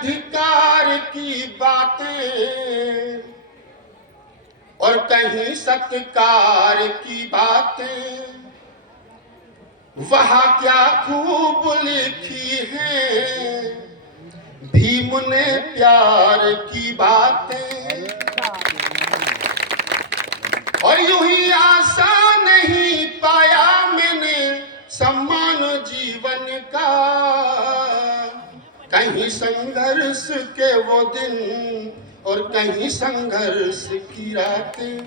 अधिकार की बातें और कहीं सत्कार की बातें, वहां क्या खूब लिखी है भीम ने प्यार की बातें। और यूं ही आशा नहीं पाया मैंने सम्मान जीवन का, कहीं संघर्ष के वो दिन और कहीं संघर्ष की रातें,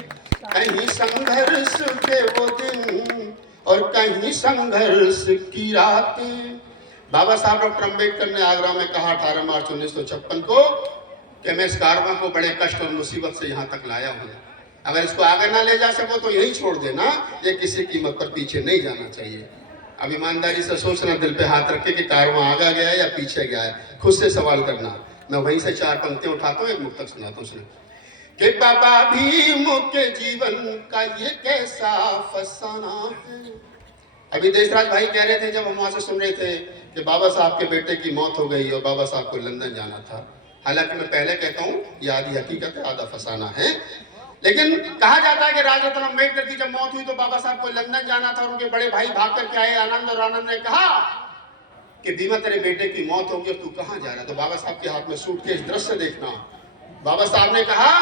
कहीं संघर्ष के वो दिन और कहीं संघर्ष की रातें। बाबा साहब डॉक्टर अम्बेडकर ने आगरा में कहा 18 मार्च 1956 को कि मैं इस कारवां को बड़े कष्ट और मुसीबत से यहाँ तक लाया हूँ, अगर इसको आगे ना ले जा सको तो यही छोड़ देना, ये किसी कीमत पर पीछे नहीं जाना चाहिए। अब ईमानदारी से सोचना, दिल पे हाथ रख के कि कारवां आगा गया है या पीछे गया है, खुद से सवाल करना। मैं वहीं से 4 पंक्तियां उठाता हूँ, एक मुक्तक सुनाता हूँ उसने कि बाबा भीम के जीवन का ये कैसा फसाना है। अभी देशराज भाई कह रहे थे जब हम वहां से सुन रहे थे कि बाबा साहब के बेटे की मौत हो गई और बाबा साहब को लंदन जाना था। हालांकि मैं पहले कहता हूँ ये आधी हकीकत है, आधा फसाना है। लेकिन कहा जाता है कि राजा रत्न अम्बेडकर की जब मौत हुई तो बाबा साहब को लंदन जाना था और उनके बड़े भाई भाग करके आए आनंद, और आनंद ने कहा कि भीमा तेरे बेटे की मौत होगी और तू कहाँ जा रहा है। तो बाबा साहब के हाथ में सूटकेस, दृश्य देखना। बाबा साहब ने कहा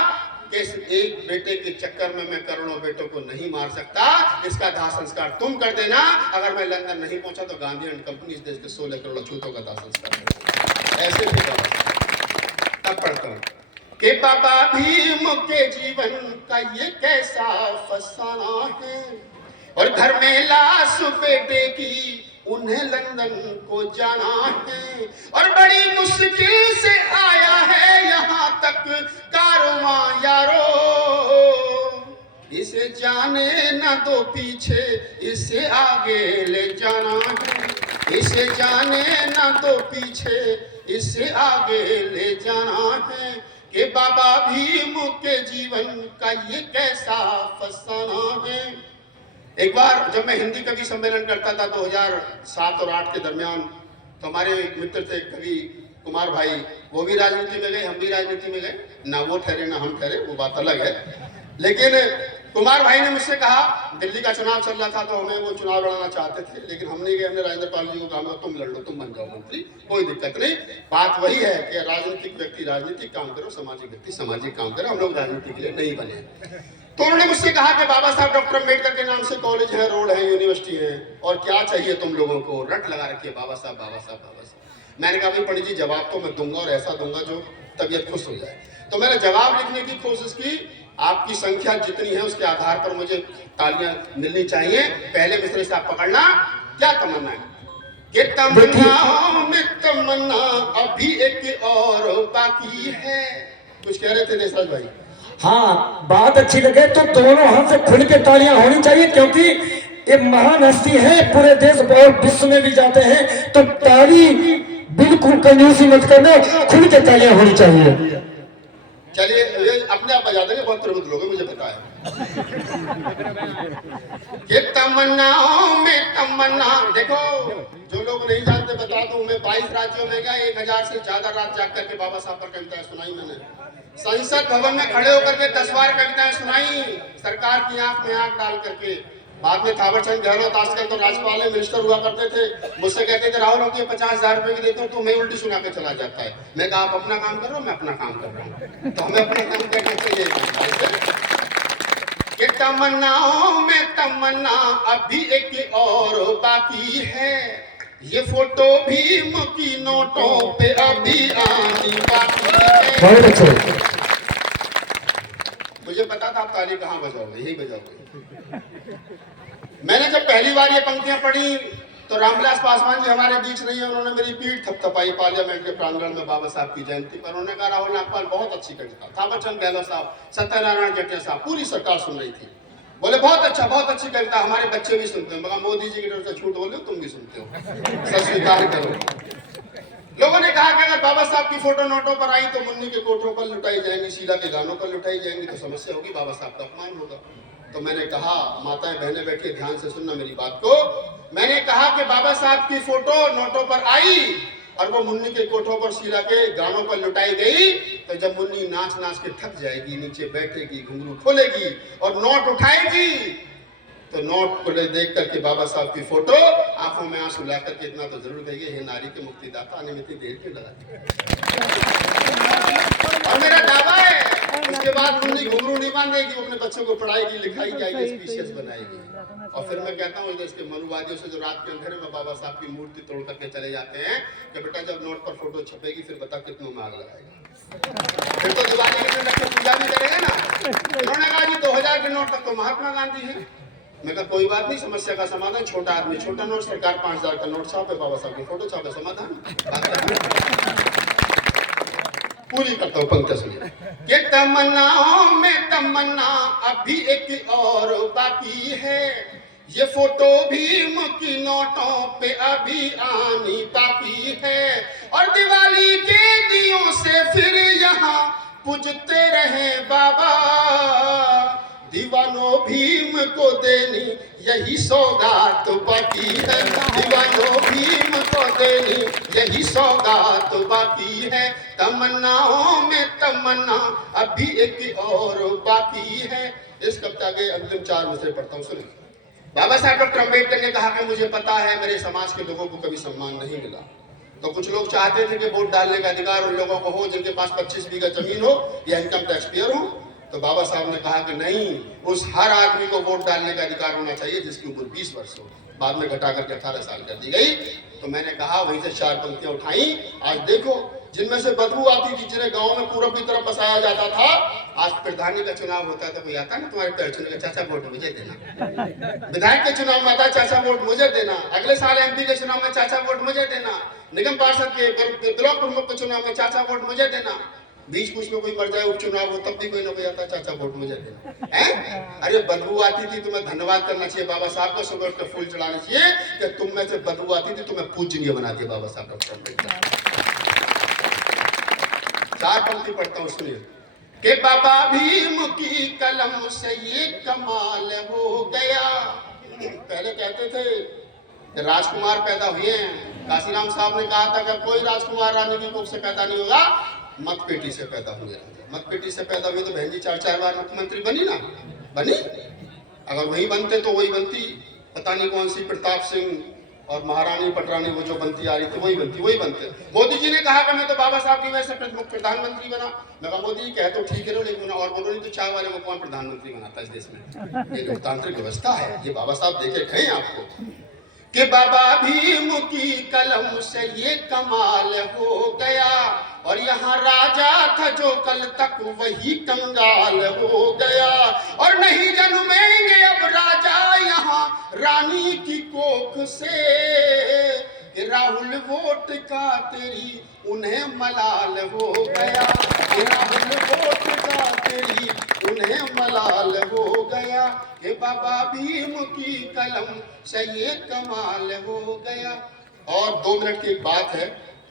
कि इस एक बेटे के चक्कर में मैं करोड़ों बेटों को नहीं मार सकता, इसका दाह संस्कार तुम कर देना। अगर मैं लंदन नहीं पहुंचा तो गांधी एंड कंपनी इस देश के 16 करोड़ छूतों का दाह संस्कार। ऐसे थे बाबा। तब पढ़ता हूं कि बाबा भीम के जीवन का ये कैसा फसाना है, और घर में लाश बेटे की उन्हें लंदन को जाना है, और बड़ी मुश्किल से आया है यहाँ तक कारवां यारो, इसे जाने ना दो पीछे, इसे आगे ले जाना है, इसे जाने ना दो पीछे, इसे आगे ले जाना है। कि बाबा भीम के जीवन का ये कैसा फसाना है। एक बार जब मैं हिंदी कवि सम्मेलन करता था 2007 और 8 के दरमियान, तो हमारे मित्र थे कवि कुमार भाई, वो भी राजनीति में गए, हम भी राजनीति में गए, ना वो ठहरे ना हम ठहरे, वो बात अलग है। लेकिन कुमार भाई ने मुझसे कहा, दिल्ली का चुनाव चल रहा था तो हमें वो चुनाव लड़ना चाहते थे, लेकिन हम नहीं गए। हमने राजेंद्र पाल जी को कहा तुम लड़ लो, तुम बन जाओ मंत्री, कोई दिक्कत नहीं। बात वही है कि राजनीतिक व्यक्ति राजनीतिक काम करो, सामाजिक व्यक्ति सामाजिक काम करो, हम लोग राजनीति के लिए नहीं बने। तो उन्होंने मुझसे कहा कि बाबा साहब डॉक्टर अम्बेडकर के नाम से कॉलेज है, रोड है, यूनिवर्सिटी है, और क्या चाहिए तुम लोगों को, रट लगा रखिए बाबा साहब बाबा साहब बाबा साहब। मैंने कहा भाई पंडित जी जवाब तो मैं दूंगा और ऐसा दूंगा जो तबीयत खुश हो जाए। तो मैंने जवाब लिखने की कोशिश की, आपकी संख्या जितनी है उसके आधार पर मुझे तालियां मिलनी चाहिए। पहले मिसरे से आप पकड़ना, क्या तमन्ना है कि तमन्नाओं में तमन्ना अभी एक और बाकी है। कुछ कह रहे थे देशराज भाई? हाँ, बात अच्छी लगे तो दोनों हाथ से खुल के तालियां होनी चाहिए, क्योंकि ये महान हस्ती है, पूरे देश और विश्व में भी जाते हैं। तो ताली बिल्कुल कंजूसी मत करना, खुल के तालियां होनी चाहिए। चलिए अपने आप बजा देंगे, बहुत प्रबुद्ध लोग हैं मुझे पता है। कि तमन्नाओं में तमन्ना, देखो जो लोग नहीं जानते बता दूं, मैं 22 राज्यों में गया, 1000 से ज्यादा रात जाग करके बाबा साहब पर कविताएं सुनाई मैंने। संसद भवन में खड़े होकर के 10 बार कविताएं सुनाई, सरकार की आंख में आंख डाल करके। बाद में थावरचंद गहलोत आजकल तो राज्यपाल में मिनिस्टर हुआ करते थे, मुझसे कहते थे राहुल हम तो 50,000 रुपए की देते हो, तो मैं उल्टी सुना के चला जाता है। मैं कहा आप अपना काम करो, मैं अपना काम कर रहा हूँ, तो हमें अपना काम करना चाहिए। कि तमन्नाओं में तमन्ना अभी एक और बाकी है, ये फोटो भीम की नोटों पे अभी आनी बाकी है। मुझे पता था आप ताली कहाँ बजाओगे, यही बजाओगे। मैंने जब पहली बार ये पंक्तियां पढ़ी तो रामविलास पासवान जी हमारे बीच नहीं है, उन्होंने मेरी पीठ थपथपाई पार्लियामेंट के प्रांगण में बाबा साहब की जयंती पर। उन्होंने कहा राहुल नागपाल बहुत अच्छी कविता। थावरचंद गहलोत साहब, सत्यनारायण जटिया साहब, पूरी सरकार सुन रही थी, बोले बहुत अच्छा, बहुत अच्छी कविता, हमारे बच्चे भी सुनते हैं। मगर मोदी जी की तरफ से झूठ बोले तुम भी सुनते हो, सच स्वीकार करो। लोगों ने कहा कि अगर बाबा साहब की फोटो नोटों पर आई तो मुन्नी के कोठों पर लुटाई जाएंगी, शीला के गानों पर लुटाई जाएंगी, तो समस्या होगी, बाबा साहब का अपमान होगा। तो मैंने कहा, माताएं बहनें बैठिए ध्यान से सुनना मेरी बात को। मैंने कहा कि बाबा साहब की फोटो नोटों पर आई और वो मुन्नी के कोठों पर सिला के गानों पर लुटाई गई। तो जब मुन्नी नाच नाच के थक जाएगी, नीचे बैठेगी, घुंघरू खोलेगी और नोट उठाएगी, तो नोट को देख करके बाबा साहब की फोटो, आंखों में आंसू ला करके इतना तो जरूर कहिए, हे नारी के मुक्तिदाता, आने में इतनी देर क्यों लगा। और मेरा दावा है इसके बाद मुन्नी घुंघरू नहीं बांधेगी, वो अपने बच्चों को पढ़ाएगी, लिखाई जाएगी, स्पीशियस बनाएगी। और फिर मैं कहता हूँ इसके मनुवादियों से जो रात के अंधेरे में बाबा साहब की मूर्ति तोड़ करके चले जाते हैं कि बेटा जब नोट पर फोटो छपेगी फिर बता कितनों में आग लगाएगा। फिर तो दिवाली के दिन रख के पूजा भी करेगा ना। उन्होंने कहा जी 2000 के नोट तक तो महात्मा गांधी है। मैं कहा कोई बात नहीं, समस्या का समाधान, छोटा आदमी छोटा नोट, सरकार 5000 का नोट छापे, बाबा साहब की फोटो छापे, समाधान। पूरी करता हूँ पंक्ति सुनिए। ये तमन्नाओं में तमन्ना अभी एक और बाकी है, ये फोटो भीम की नोटों पे अभी आनी बाकी है, और दिवाली के दियों से फिर यहाँ पूजते रहे बाबा, दीवानों भीम को देनी यही सौगात बाकी है, दीवानों भीम को देनी यही सौगात बाकी है, तमन्नाओं में तमन्ना अभी एक और बाकी है। इस कविता के अंतिम 4 मिसरे पढ़ता हूँ, सुनिए। बाबा साहब डॉक्टर अम्बेडकर ने कहा कि मुझे पता है मेरे समाज के लोगों को कभी सम्मान नहीं मिला, तो कुछ लोग चाहते थे कि वोट डालने का अधिकार उन लोगों को हो जिनके पास 25 बीघा जमीन हो या इनकम टैक्स पेयर हो। तो बाबा साहब ने कहा कि नहीं, उस हर आदमी को वोट डालने का अधिकार होना चाहिए जिसकी उम्र 20 वर्ष हो। बाद में घटा करके 18 साल कर दी गई। तो मैंने कहा वहीं से 4 पंक्तियां उठाई। आज देखो, जिनमें से बदबू आती थी, जिन्हें गांव में पूरब की तरफ बसाया जाता था, आज प्रधानी का चुनाव होता है तो कोई आता ना तुम्हारे पैर छूने का, चाचा वोट मुझे देना। विधायक के चुनाव में आता है, चाचा वोट मुझे देना। अगले साल MP के चुनाव में चाचा वोट मुझे देना। निगम पार्षद के ब्लॉक प्रमुख के चुनाव में चाचा वोट मुझे देना। बीच कुछ में कोई मर जाए, उपचुनाव हो, तब भी कोई ना कोई आता, चाचा वोट मुझे देना है। अरे बदबू आती थी, तुम्हें धन्यवाद करना चाहिए बाबा साहब का, सुबह उठकर फूल चढ़ाने चाहिए कि तुम में से बदबू आती थी, तुम्हें पूजनीय बना दिया बाबा साहब डॉक्टर अम्बेडकर। 4 पंक्ति पढ़ता हूँ, सुनिए। कि बाबा भीम की कलम से ये कमाल हो गया। पहले कहते थे कि राजकुमार पैदा हुए हैं। काशीराम साहब ने कहा था कि कोई राजकुमार रानी की कोख से पैदा नहीं होगा, मत पेटी से पैदा हुए। मत पेटी से पैदा हुए तो बहन जी 4-4 बार मुख्यमंत्री बनी ना, बनी। अगर वही बनते तो वही बनती, पता नहीं कौन सी प्रताप सिंह और महारानी पटरानी वो जो बनती आ रही थी वही बनते। मोदी जी ने कहा कि मैं तो बाबा साहब की वजह से प्रधानमंत्री बना। मैं कहा मोदी जी कहे तो ठीक है, लेकिन और बोलो नहीं तो चाय वाले को कौन प्रधानमंत्री बनाता है इस देश में। ये लोकतांत्रिक व्यवस्था है, ये बाबा साहब देखे कहें आपको कि बाबा भीम की कलम से ये कमाल हो गया, और यहाँ राजा था जो कल तक वही कंगाल हो गया, और नहीं जन्मेंगे अब राजा यहाँ रानी की कोख से, राहुल वोट का तेरी उन्हें मलाल हो गया, राहुल वोट का तेरी उन्हें मलाल हो गया, कि बाबा भीम की कलम से ये कमाल हो गया। और 2 मिनट की एक बात है,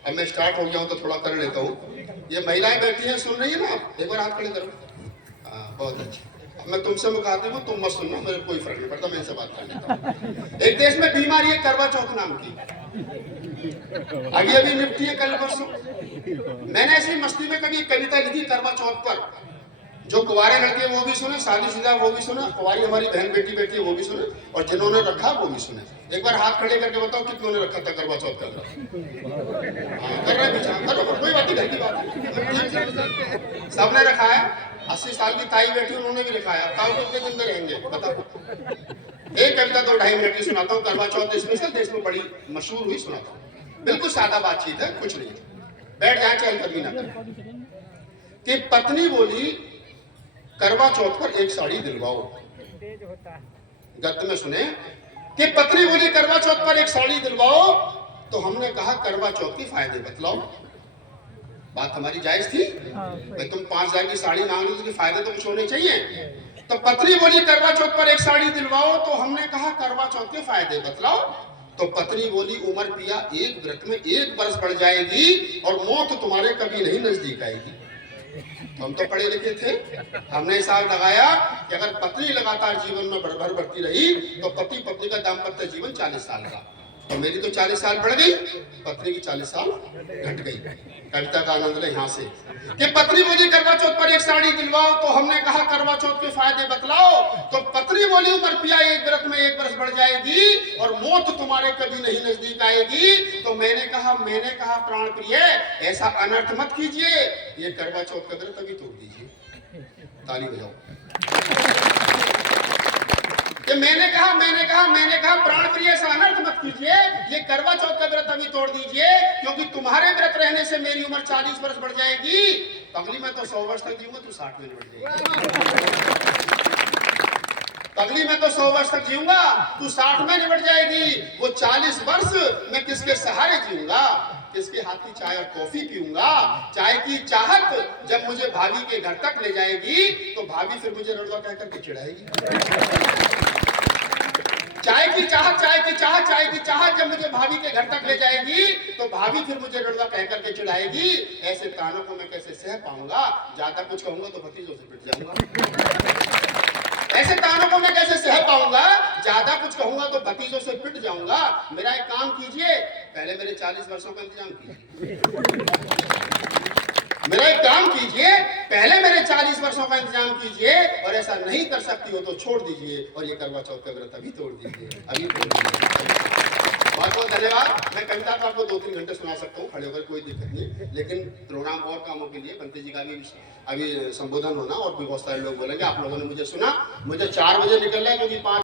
अब मैं स्टार्ट हो गया हूँ तो थोड़ा कर लेता हूँ। ये महिलाएं बैठी हैं, सुन रही है ना, एक बार हाथ खड़े करो। हाँ बहुत अच्छी। अब मैं तुमसे मुखातिब हूँ, तुम मत सुनना, मेरे कोई फर्क नहीं पड़ता, मैं इनसे बात कर लेता हूँ। एक देश में बीमारी है करवा चौथ नाम की, अभी निपटी है कल परसों। मैंने ऐसी मस्ती में कभी कविता लिखी करवा चौथ पर, जो कुंवारे लड़के वो भी सुने, शादीशुदा वो भी सुने, कुंवारी हमारी बहन बेटी बैठी है वो भी सुने, और जिन्होंने रखा वो भी सुने। एक बार हाथ खड़े करके बताओ कितनों ने रखा था करवा चौथ का? हाँ, कर रहे बेचा, करो, कोई बात नहीं, घर की बात है, सबने रखा है। 80 साल की ताई बैठी उन्होंने भी लिखा है। ताऊ कितने जिंदे रहेंगे बताओ। एक कविता 2-2.5 मिनट की सुनाता हूँ, करवा चौथ स्पेशल, देश में बड़ी मशहूर हुई, सुनाता हूँ। बिल्कुल सादा बातचीत है, कुछ नहीं, बैठ जाए चहलकदमी ना करें। कि पत्नी बोली करवा चौथ पर एक साड़ी दिलवाओ। गद्य में सुने कि पत्नी बोली करवा चौथ पर एक साड़ी दिलवाओ, तो हमने कहा करवा चौथ के फायदे बतलाओ। बात हमारी जायज थी, भाई तुम 5000 की साड़ी मांग रहे हो तो फायदे तो कुछ होने चाहिए। तो पत्नी बोली करवा चौथ पर एक साड़ी दिलवाओ, तो हमने कहा करवा चौथ के फायदे बतलाओ। तो पत्नी बोली उमर पिया एक व्रत में 1 बरस बढ़ जाएगी, और मौत तुम्हारे कभी नहीं नजदीक आएगी। हम तो पढ़े लिखे थे, हमने हिसाब लगाया कि अगर पत्नी लगातार जीवन में बढ़ती रही तो पति पत्नी का दाम्पत्य जीवन 40 साल का। तो मेरी तो 40 साल बढ़ गई, पत्नी की 40 साल घट गई। कविता का आनंद ले यहाँ से कि पत्नी बोली करवा चौथ पर एक साड़ी दिलवाओ, तो हमने कहा करवा चौथ के फायदे बतलाओ। तो पत्नी बोली उमर पिया एक व्रत में 1 बरस बढ़ जाएगी और मौत तुम्हारे कभी नहीं नजदीक आएगी। तो मैंने कहा प्राण प्रिय ऐसा अनर्थ मत कीजिए, ये करवा चौथ का व्रत अभी तोड़ दीजिए। ताली बजाओ। कि मैंने कहा प्राण प्रिय ऐसा अनर्थ मत कीजिए, ये करवा चौथ का व्रत अभी तोड़ दीजिए, क्योंकि तुम्हारे व्रत रहने से मेरी उम्र 40 वर्ष बढ़ जाएगी। अगली मैं तो 100 वर्ष तक जीऊंगा, तू 60 में बढ़ जाएगी। अगली मैं तो 100 वर्ष तक जीऊंगा, तू 60 में निपट जाएगी। वो 40 वर्ष मैं किसके सहारे जीऊंगा, किसके हाथ की चाय और कॉफी पीऊंगा। चाय की चाहत जब मुझे भाभी के घर तक ले जाएगी, तो भाभी फिर मुझे रड़वा कहकर के चिढ़ाएगी। चाय की चाहत जब मुझे भाभी के घर तक ले जाएगी, तो भाभी फिर मुझे रड़वा कहकर के चिढ़ाएगी। ऐसे तानों को मैं कैसे सह पाऊंगा, ज्यादा कुछ कहूंगा तो भतीजों से पिट जाऊंगा। ऐसे तानों को मैं कैसे सह पाऊंगा, ज्यादा कुछ कहूंगा तो भतीजों से पिट जाऊंगा। मेरा एक काम कीजिए, पहले मेरे 40 वर्षों का इंतजाम कीजिए। मेरा एक काम कीजिए, पहले मेरे 40 वर्षों का इंतजाम कीजिए, और ऐसा नहीं कर सकती हो तो छोड़ दीजिए, और ये करवा चौथ का व्रत अभी तोड़ दीजिए, अभी तोड़ दीजिए। बहुत बहुत धन्यवाद। मैं कविता तो आपको 2-3 घंटे सुना सकता हूँ खड़े होकर, कोई दिक्कत नहीं, लेकिन प्रोग्राम और कामों के लिए बंते जी का भी अभी संबोधन होना और भी बहुत सारे लोग बोलेंगे। आप लोगों ने मुझे सुना, मुझे 4 बजे निकलना है, क्योंकि 5